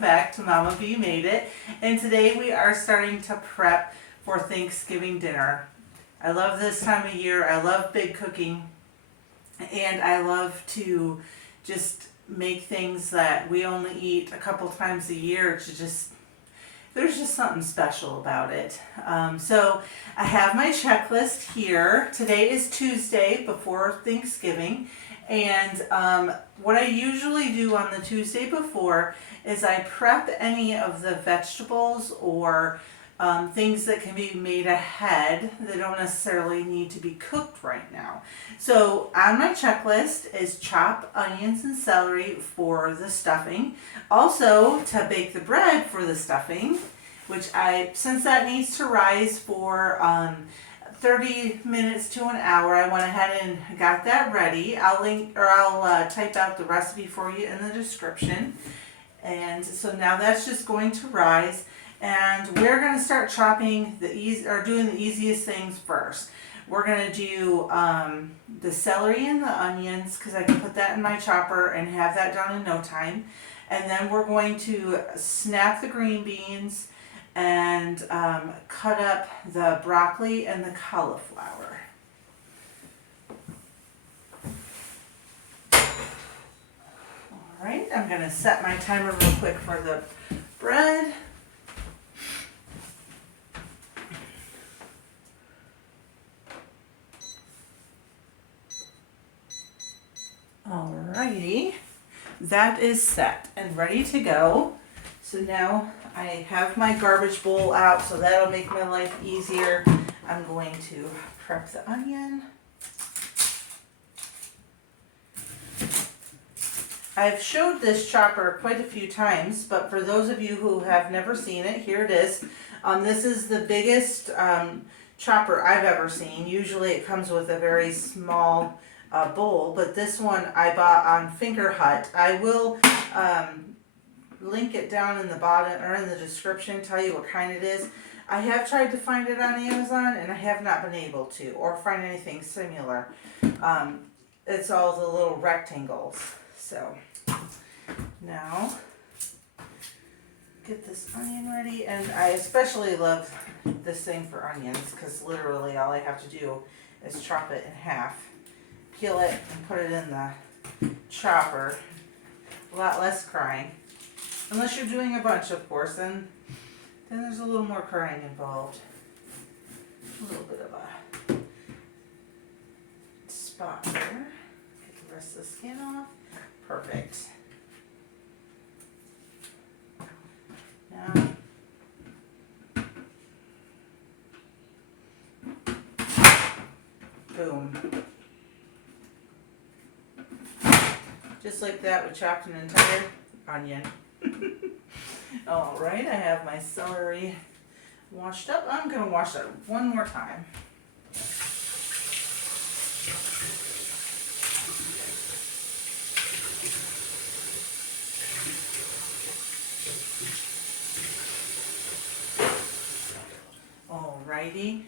back to Mama B Made It. And today we are starting to prep for Thanksgiving dinner. I love this time of year. I love big cooking. And I love to just make things that we only eat a couple times a year to just, there's just something special about it. So I have my checklist here. Today is Tuesday before Thanksgiving. And what I usually do on the Tuesday before is I prep any of the vegetables or things that can be made ahead that don't necessarily need to be cooked right now. So on my checklist is chop onions and celery for the stuffing. Also to bake the bread for the stuffing, which since that needs to rise for 30 minutes to an hour, I went ahead and got that ready. I'll type out the recipe for you in the description. And so now that's just going to rise, and we're going to start chopping doing the easiest things first. We're going to do the celery and the onions because I can put that in my chopper and have that done in no time. And then we're going to snap the green beans and cut up the broccoli and the cauliflower. Alright, I'm going to set my timer real quick for the bread. Alrighty, that is set and ready to go. So now I have my garbage bowl out, so that'll make my life easier. I'm going to prep the onion. I've showed this chopper quite a few times, but for those of you who have never seen it, here it is. This is the biggest chopper I've ever seen. Usually it comes with a very small bowl, but this one I bought on Finger Hut. I will link it down in the bottom or in the description, tell you what kind it is. I have tried to find it on Amazon and I have not been able to, or find anything similar. It's all the little rectangles. So now get this onion ready, and I especially love this thing for onions because literally all I have to do is chop it in half, peel it, and put it in the chopper. A lot less crying. Unless you're doing a bunch, of course, then there's a little more crying involved. A little bit of a spot here. Get the rest of the skin off. Perfect. Now, boom. Just like that, we chopped an entire onion. Alright, I have my celery washed up. I'm going to wash that one more time. Alrighty.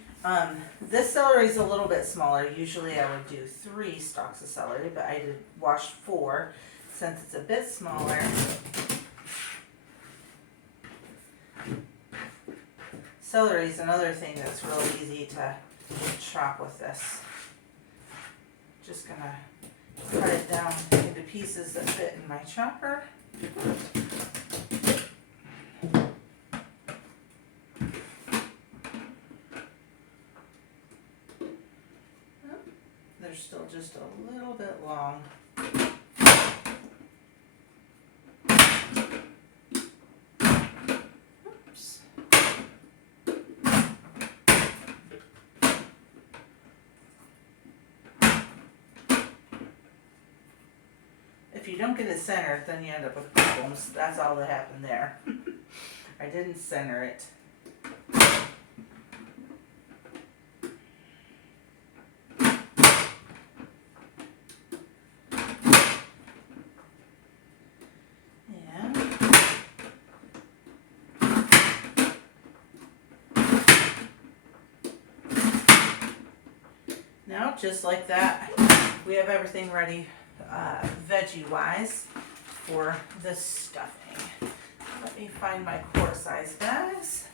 This celery is a little bit smaller. Usually I would do 3 stalks of celery, but I did wash 4 since it's a bit smaller. Celery is another thing that's really easy to chop with this. Just gonna cut it down into pieces that fit in my chopper. They're still just a little bit long. Oops. If you don't get it centered, then you end up with problems. That's all that happened there. I didn't center it. Now, just like that, we have everything ready veggie-wise for the stuffing. Put me find my quart size bags.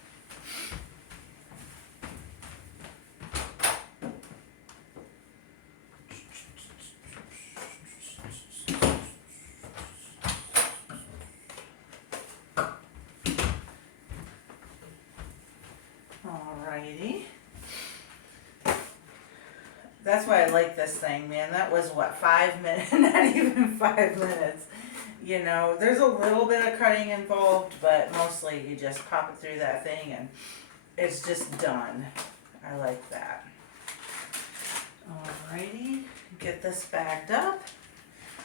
Alrighty. That's why I like this thing, man. That was what, 5 minutes? Not even 5 minutes. You know, there's a little bit of cutting involved, but mostly you just pop it through that thing and it's just done. I like that. Alrighty, get this bagged up.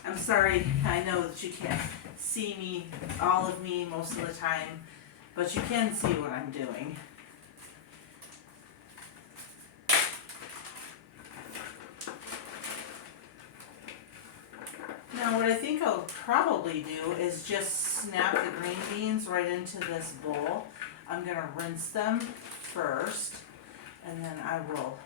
I'm sorry, I know that you can't see me, all of me most of the time, but you can see what I'm doing. Now what I think I'll probably do is just snap the green beans right into this bowl. I'm gonna rinse them first, and then I will,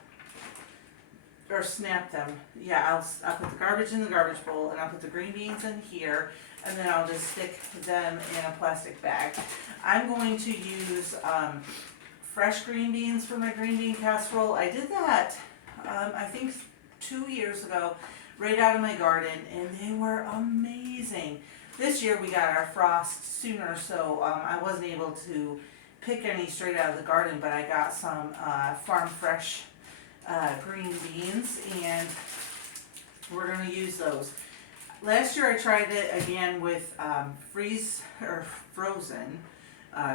or snap them. Yeah, I'll put the garbage in the garbage bowl, and I'll put the green beans in here, and then I'll just stick them in a plastic bag. I'm going to use fresh green beans for my green bean casserole. I did that, I think 2 years ago, right out of my garden, and they were amazing. This year we got our frost sooner, so I wasn't able to pick any straight out of the garden, but I got some farm fresh green beans, and we're going to use those. Last year I tried it again with frozen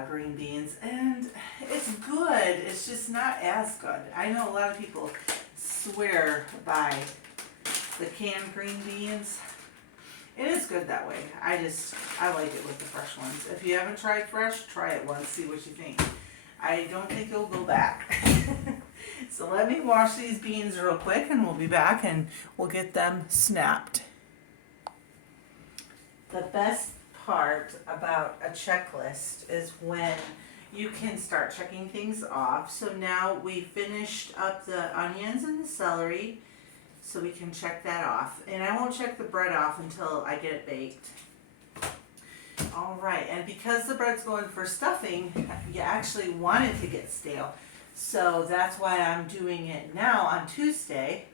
green beans, and it's good. It's just not as good. I know a lot of people swear by the canned green beans. It is good that way. I like it with the fresh ones. If you haven't tried fresh, try it once, see what you think. I don't think you'll go back. So let me wash these beans real quick and we'll be back and we'll get them snapped. The best part about a checklist is when you can start checking things off. So now we finished up the onions and the celery, so we can check that off. And I won't check the bread off until I get it baked. All right, and because the bread's going for stuffing, you actually want it to get stale. So that's why I'm doing it now on Tuesday.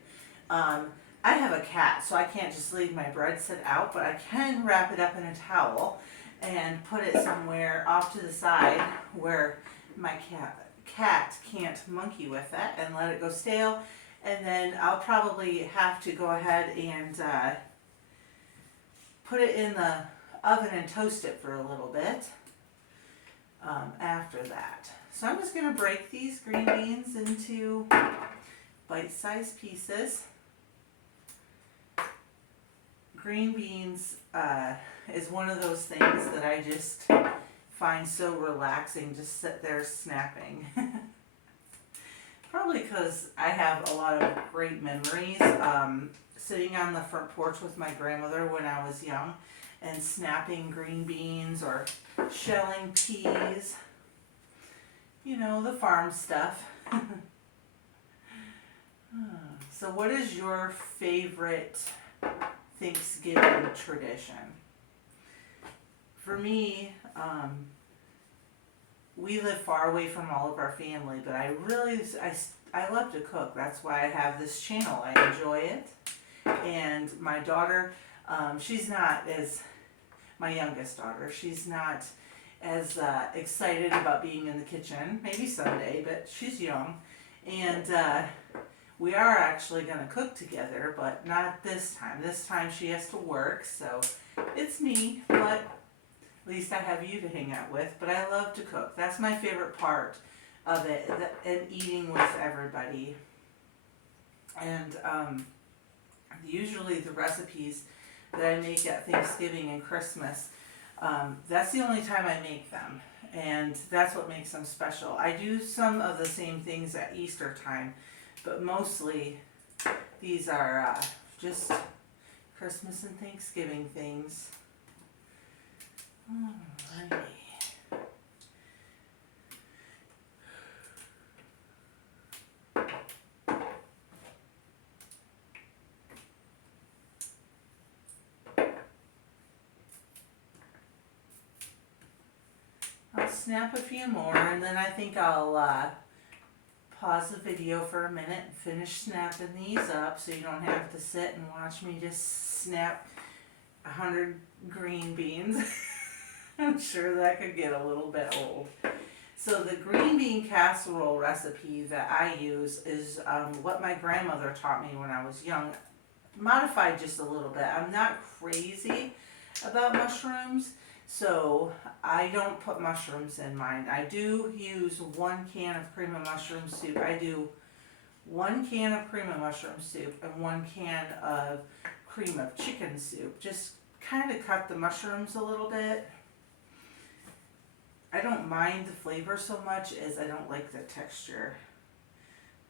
I have a cat, so I can't just leave my bread sit out, but I can wrap it up in a towel and put it somewhere off to the side where my cat can't monkey with it and let it go stale. And then I'll probably have to go ahead and put it in the oven and toast it for a little bit after that. So I'm just going to break these green beans into bite-sized pieces. Green beans is one of those things that I just find so relaxing, just sit there snapping. Probably because I have a lot of great memories sitting on the front porch with my grandmother when I was young and snapping green beans or shelling peas. You know, the farm stuff. So what is your favorite Thanksgiving tradition? For me, we live far away from all of our family, but I love to cook. That's why I have this channel. I enjoy it. And my daughter, she's not as, my youngest daughter, she's not as excited about being in the kitchen. Maybe someday, but she's young. And we are actually going to cook together, but not this time. This time she has to work, so it's me, but at least I have you to hang out with. But I love to cook. That's my favorite part of it, and eating with everybody. And usually the recipes that I make at Thanksgiving and Christmas, that's the only time I make them, and that's what makes them special. I do some of the same things at Easter time, but mostly these are just Christmas and Thanksgiving things. Alrighty. snap a few more, and then I think I'll pause the video for a minute and finish snapping these up so you don't have to sit and watch me just snap 100 green beans. I'm sure that could get a little bit old. So the green bean casserole recipe that I use is what my grandmother taught me when I was young, modified just a little bit. I'm not crazy about mushrooms, so I don't put mushrooms in mine. I do use 1 can of cream of mushroom soup. I do 1 can of cream of mushroom soup and 1 can of cream of chicken soup. Just kind of cut the mushrooms a little bit. I don't mind the flavor so much as I don't like the texture.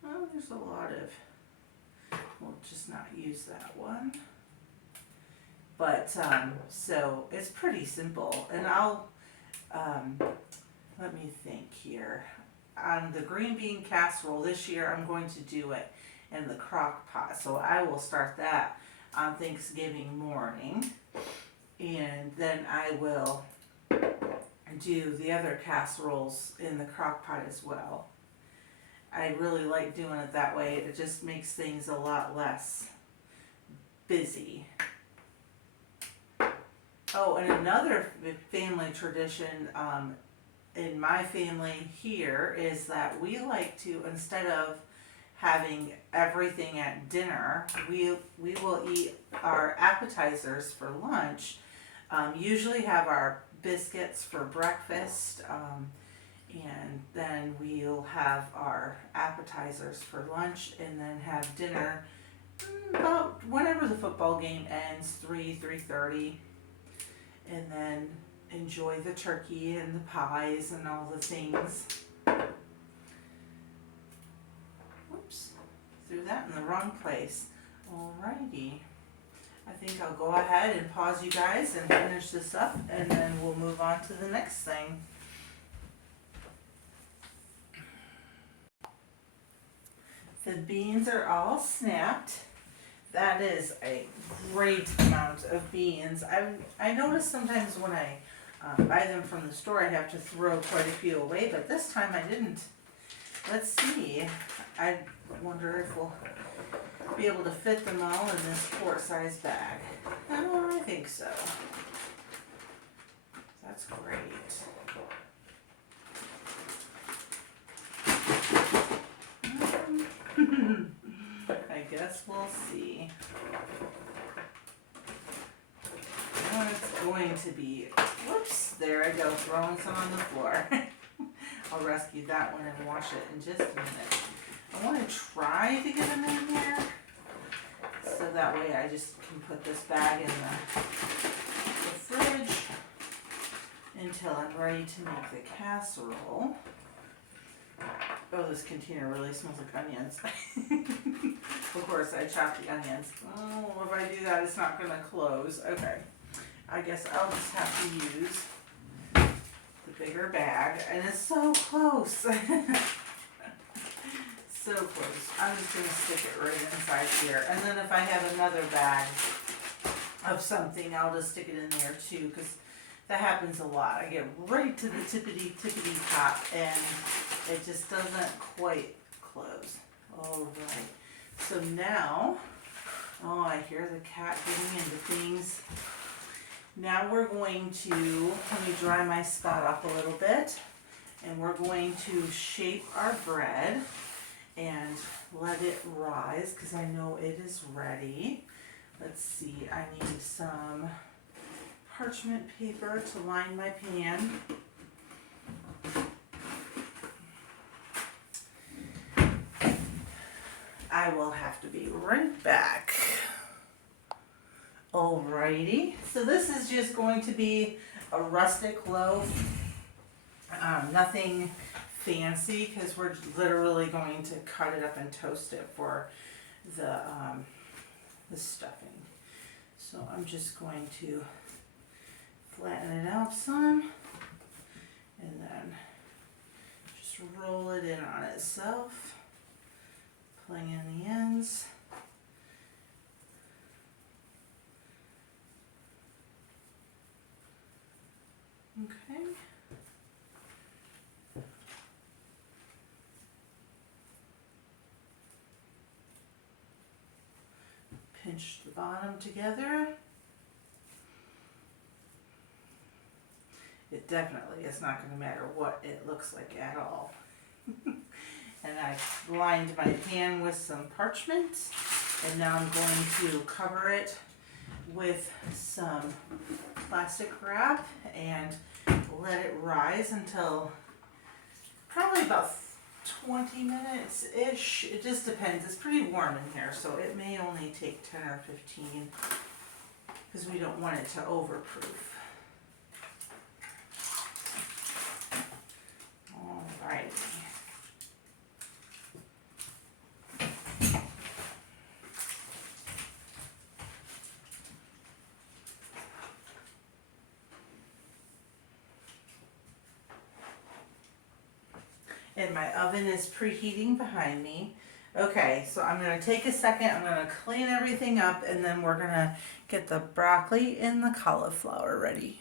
Oh, there's a lot of, we'll just not use that one. But, so it's pretty simple, and I'll, let me think here. On the green bean casserole this year, I'm going to do it in the crock pot, so I will start that on Thanksgiving morning, and then I will do the other casseroles in the crock pot as well. I really like doing it that way. It just makes things a lot less busy. Oh, and another family tradition in my family here is that we like to, instead of having everything at dinner, we will eat our appetizers for lunch. Usually have our biscuits for breakfast, and then we'll have our appetizers for lunch, and then have dinner about whenever the football game ends, 3:30, and then enjoy the turkey and the pies and all the things. Whoops, threw that in the wrong place. Alrighty. I think I'll go ahead and pause you guys and finish this up, and then we'll move on to the next thing. The beans are all snapped. That is a great amount of beans. I notice sometimes when I buy them from the store, I have to throw quite a few away, but this time I didn't. Let's see. I wonder if we'll be able to fit them all in this quart-size bag. Oh, I think so. That's great. I guess we'll see. Oh, it's going to be, whoops, there I go, throwing some on the floor. I'll rescue that one and wash it in just a minute. I want to try to get them in here, so that way I just can put this bag in the fridge until I'm ready to make the casserole. Oh, this container really smells like onions. Of course, I chopped the onions. Oh, if I do that, it's not going to close. Okay. I guess I'll just have to use the bigger bag. And it's so close. So close. I'm just going to stick it right inside here. And then if I have another bag of something, I'll just stick it in there too, because that happens a lot. I get right to the tippity top and it just doesn't quite close. All right. So now, oh, I hear the cat getting into things. Now we're going to, let me dry my spot up a little bit, and we're going to shape our bread and let it rise, because I know it is ready. Let's see, I need some parchment paper to line my pan. I will have to be right back. Alrighty, so this is just going to be a rustic loaf, nothing fancy, because we're literally going to cut it up and toast it for the stuffing. So I'm just going to flatten it out some, and then just roll it in on itself, pulling in the ends. Okay. pinch the bottom together. It definitely is not going to matter what it looks like at all. And I lined my pan with some parchment, and now I'm going to cover it with some plastic wrap and let it rise until probably about 20 minutes-ish. It just depends. It's pretty warm in here, so it may only take 10 or 15 because we don't want it to overproof. Alright. And my oven is preheating behind me. Okay, so I'm going to take a second, I'm going to clean everything up, and then we're going to get the broccoli and the cauliflower ready.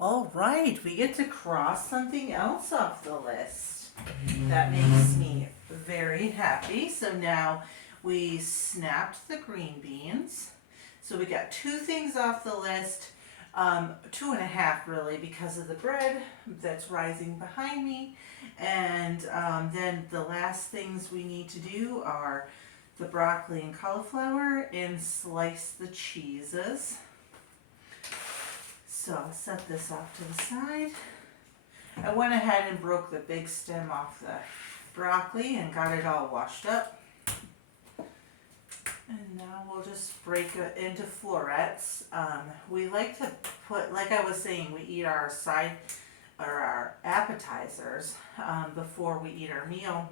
All right, we get to cross something else off the list. That makes me very happy. So now we snapped the green beans. So we got 2 things off the list. 2.5 really, because of the bread that's rising behind me. And then the last things we need to do are the broccoli and cauliflower and slice the cheeses. So I'll set this off to the side. I went ahead and broke the big stem off the broccoli and got it all washed up. And now we'll just break it into florets. We like to put, like I was saying, we eat our side or our appetizers before we eat our meal.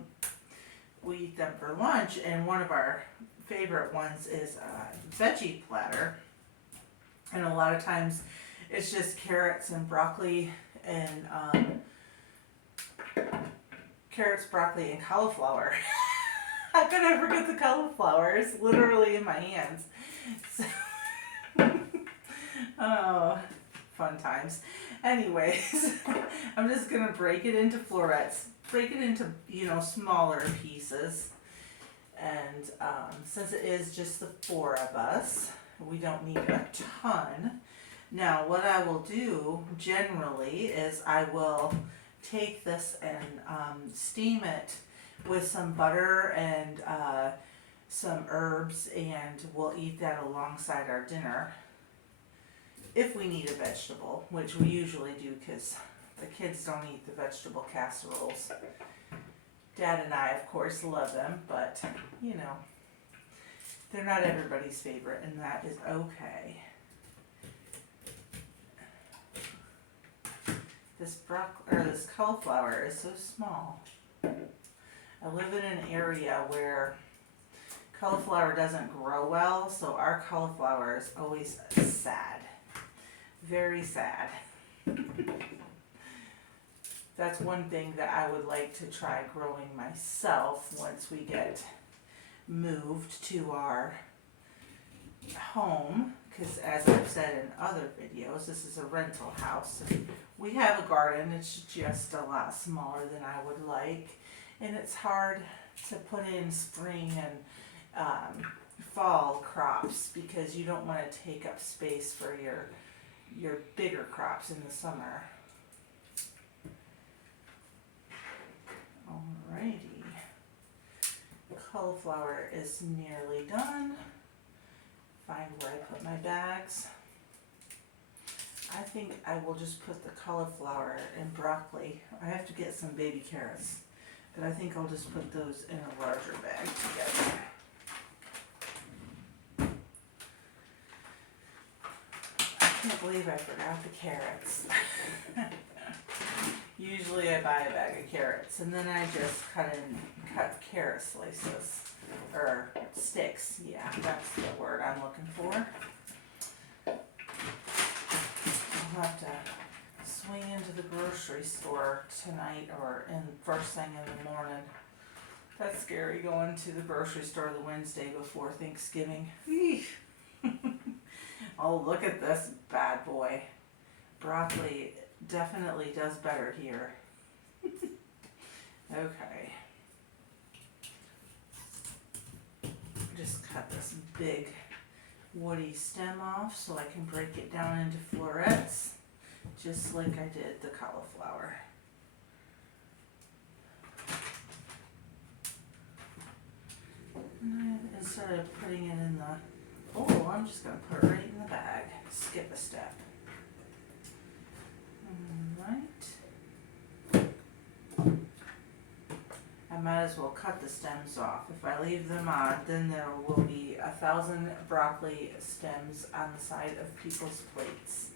We eat them for lunch, and one of our favorite ones is a veggie platter. And a lot of times it's just carrots and broccoli and carrots, broccoli, and cauliflower. How could I forget the cauliflower? It's literally in my hands. So oh, fun times. Anyways, I'm just going to break it into florets. Break it into, smaller pieces. And since it is just the 4 of us, we don't need a ton. Now, what I will do generally is I will take this and steam it with some butter and some herbs, and we'll eat that alongside our dinner if we need a vegetable, which we usually do because the kids don't eat the vegetable casseroles. Dad and I, of course, love them, but they're not everybody's favorite, and that is okay. This cauliflower is so small. I live in an area where cauliflower doesn't grow well, so our cauliflower is always sad. Very sad. That's one thing that I would like to try growing myself once we get moved to our home, because as I've said in other videos, this is a rental house. We have a garden, it's just a lot smaller than I would like. And it's hard to put in spring and fall crops because you don't want to take up space for your bigger crops in the summer. Alrighty. Cauliflower is nearly done. Find where I put my bags. I think I will just put the cauliflower and broccoli. I have to get some baby carrots. But I think I'll just put those in a larger bag together. I can't believe I forgot the carrots. Usually I buy a bag of carrots and then I just cut carrot slices. Or sticks, yeah, that's the word I'm looking for. I'll have to swing into the grocery store tonight or first thing in the morning. That's scary, going to the grocery store the Wednesday before Thanksgiving. Oh, look at this bad boy. Broccoli definitely does better here. Okay. just cut this big woody stem off so I can break it down into florets, just like I did the cauliflower. And instead of putting it in the bowl, I'm just going to put it right in the bag. Skip a step. Alright. I might as well cut the stems off. If I leave them on, then there will be 1,000 broccoli stems on the side of people's plates.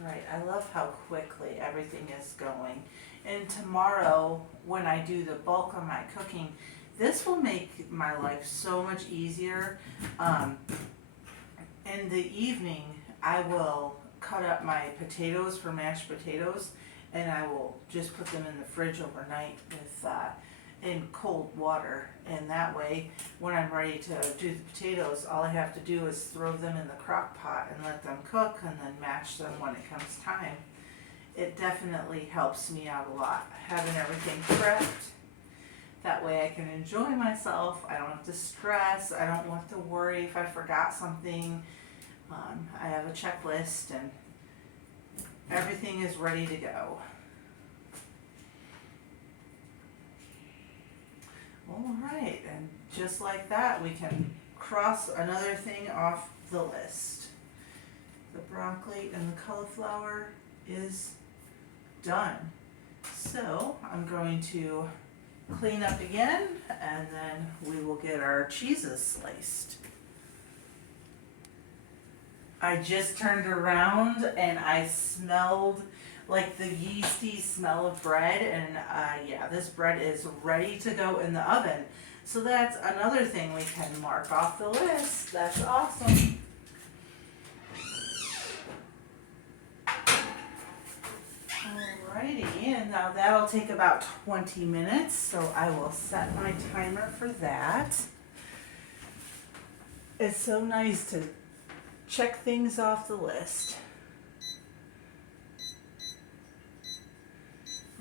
Alright, I love how quickly everything is going. And tomorrow, when I do the bulk of my cooking, this will make my life so much easier. In the evening, I will cut up my potatoes for mashed potatoes, and I will just put them in the fridge overnight with in cold water. And that way, when I'm ready to do the potatoes, all I have to do is throw them in the crock pot and let them cook, and then mash them when it comes time. It definitely helps me out a lot, having everything prepped. That way I can enjoy myself. I don't have to stress. I don't have to worry if I forgot something. I have a checklist and everything is ready to go. All right, and just like that, we can cross another thing off the list. The broccoli and the cauliflower is done. So I'm going to clean up again, and then we will get our cheeses sliced. I just turned around and I smelled like the yeasty smell of bread, and yeah, this bread is ready to go in the oven. So that's another thing we can mark off the list. That's awesome. Alrighty, and now that'll take about 20 minutes, so I will set my timer for that. It's so nice to check things off the list.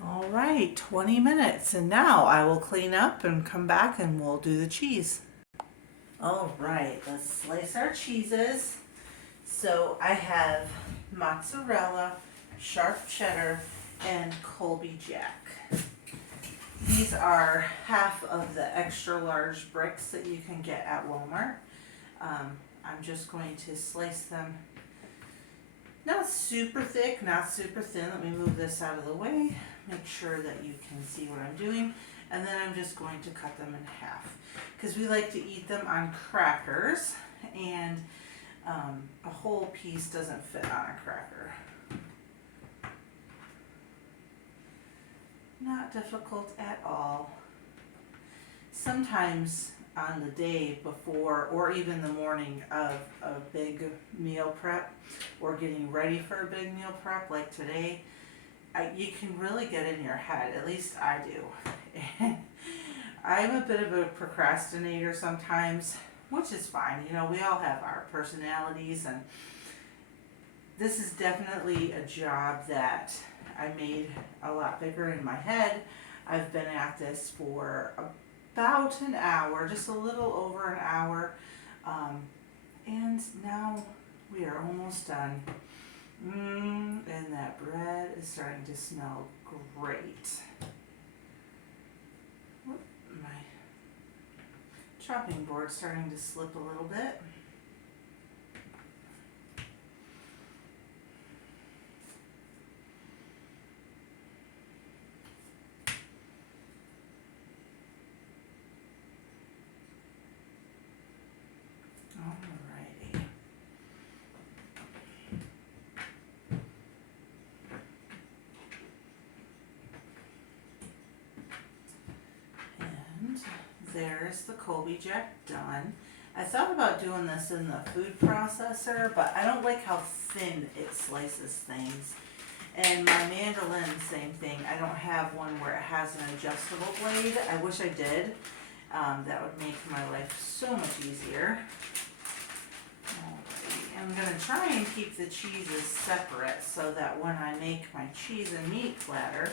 Alright, 20 minutes, and now I will clean up and come back and we'll do the cheese. Alright, let's slice our cheeses. So I have mozzarella, sharp cheddar, and Colby Jack. These are half of the extra large bricks that you can get at Walmart. I'm just going to slice them not super thick, not super thin. Let me move this out of the way, make sure that you can see what I'm doing. And then I'm just going to cut them in half because we like to eat them on crackers, and a whole piece doesn't fit on a cracker. Not difficult at all. Sometimes on the day before or even the morning of a big meal prep or getting ready for a big meal prep like today, you can really get in your head, at least I do. And I'm a bit of a procrastinator sometimes, which is fine. You know, we all have our personalities, and this is definitely a job that I made a lot bigger in my head. I've been at this for about an hour, just a little over an hour, and now we are almost done. And that bread is starting to smell great. Whoop, my chopping board's starting to slip a little bit. Alrighty. And there's the Colby Jack done. I thought about doing this in the food processor, but I don't like how thin it slices things. And my mandolin, same thing. I don't have one where it has an adjustable blade. I wish I did. That would make my life so much easier. Alrighty, I'm going to try and keep the cheeses separate so that when I make my cheese and meat platter,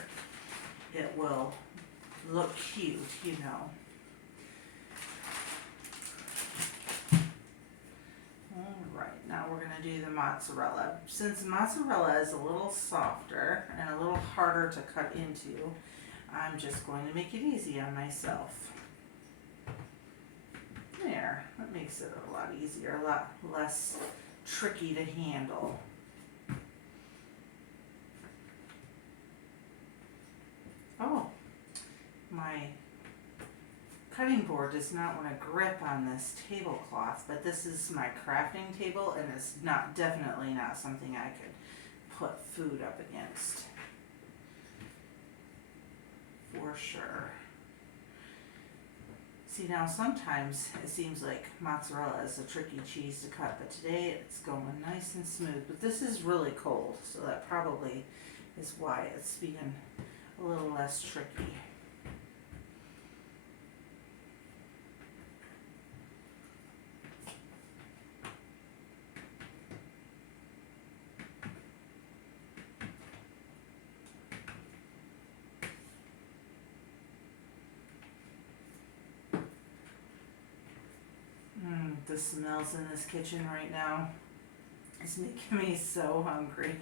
it will look cute, you know. Alright, now we're going to do the mozzarella. Since mozzarella is a little softer and a little harder to cut into, I'm just going to make it easy on myself. There, that makes it a lot easier, a lot less tricky to handle. Oh, my cutting board does not want to grip on this tablecloth, but this is my crafting table and it's definitely not something I could put food up against. For sure. See, now sometimes it seems like mozzarella is a tricky cheese to cut, but today it's going nice and smooth. But this is really cold, so that probably is why it's being a little less tricky. The smells in this kitchen right now is making me so hungry.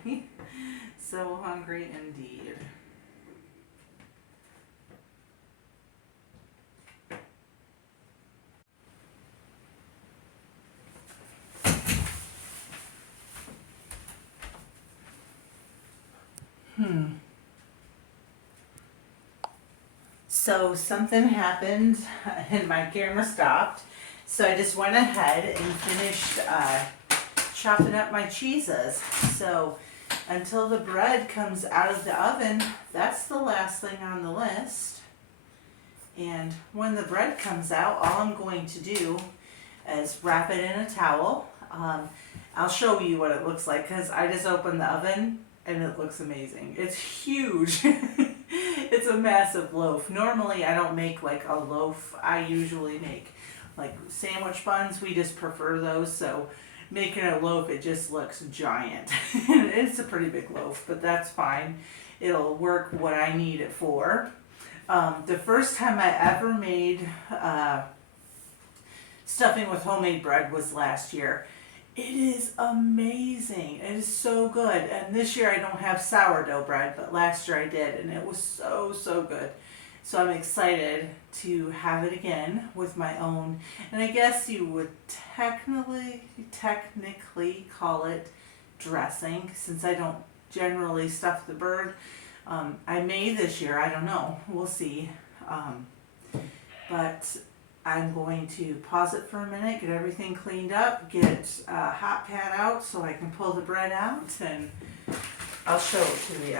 So hungry indeed. So something happened and my camera stopped. So I just went ahead and finished chopping up my cheeses. So until the bread comes out of the oven, that's the last thing on the list. And when the bread comes out, all I'm going to do is wrap it in a towel. I'll show you what it looks like because I just opened the oven and it looks amazing. It's huge. It's a massive loaf. Normally I don't make like a loaf. I usually make like sandwich buns. We just prefer those, so making a loaf, it just looks giant. It's a pretty big loaf, but that's fine. It'll work what I need it for. The first time I ever made stuffing with homemade bread was last year. It is amazing. It is so good. And this year I don't have sourdough bread, but last year I did, and it was so, so good. So I'm excited to have it again with my own, and I guess you would technically call it dressing, since I don't generally stuff the bird. I may this year, I don't know, we'll see. But I'm going to pause it for a minute, get everything cleaned up, get a hot pad out so I can pull the bread out, and I'll show it to you.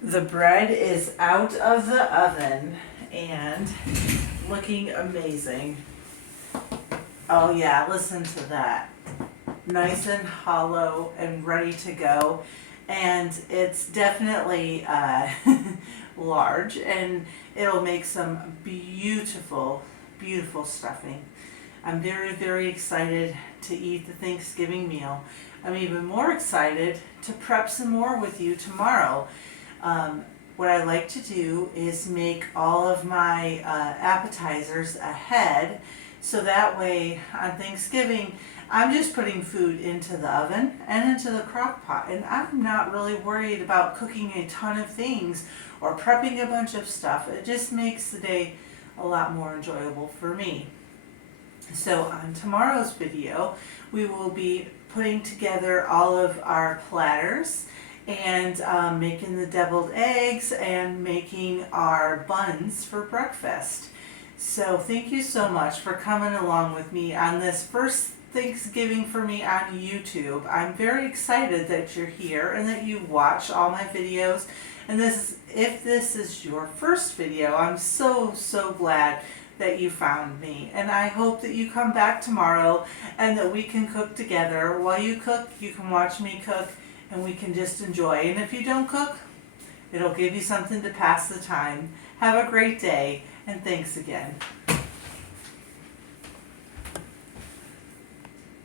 The bread is out of the oven and looking amazing. Oh yeah, listen to that. Nice and hollow and ready to go. And it's definitely large, and it'll make some beautiful, beautiful stuffing. I'm very, very excited to eat the Thanksgiving meal. I'm even more excited to prep some more with you tomorrow. What I like to do is make all of my appetizers ahead, so that way on Thanksgiving I'm just putting food into the oven and into the crock pot, and I'm not really worried about cooking a ton of things or prepping a bunch of stuff. It just makes the day a lot more enjoyable for me. So on tomorrow's video we will be putting together all of our platters and making the deviled eggs and making our buns for breakfast. So thank you so much for coming along with me on this first Thanksgiving for me on YouTube. I'm very excited that you're here and that you watch all my videos. And if this is your first video, I'm so, so glad that you found me. And I hope that you come back tomorrow and that we can cook together. While you cook, you can watch me cook, and we can just enjoy. And if you don't cook, It'll give you something to pass the time. Have a great day, and thanks again.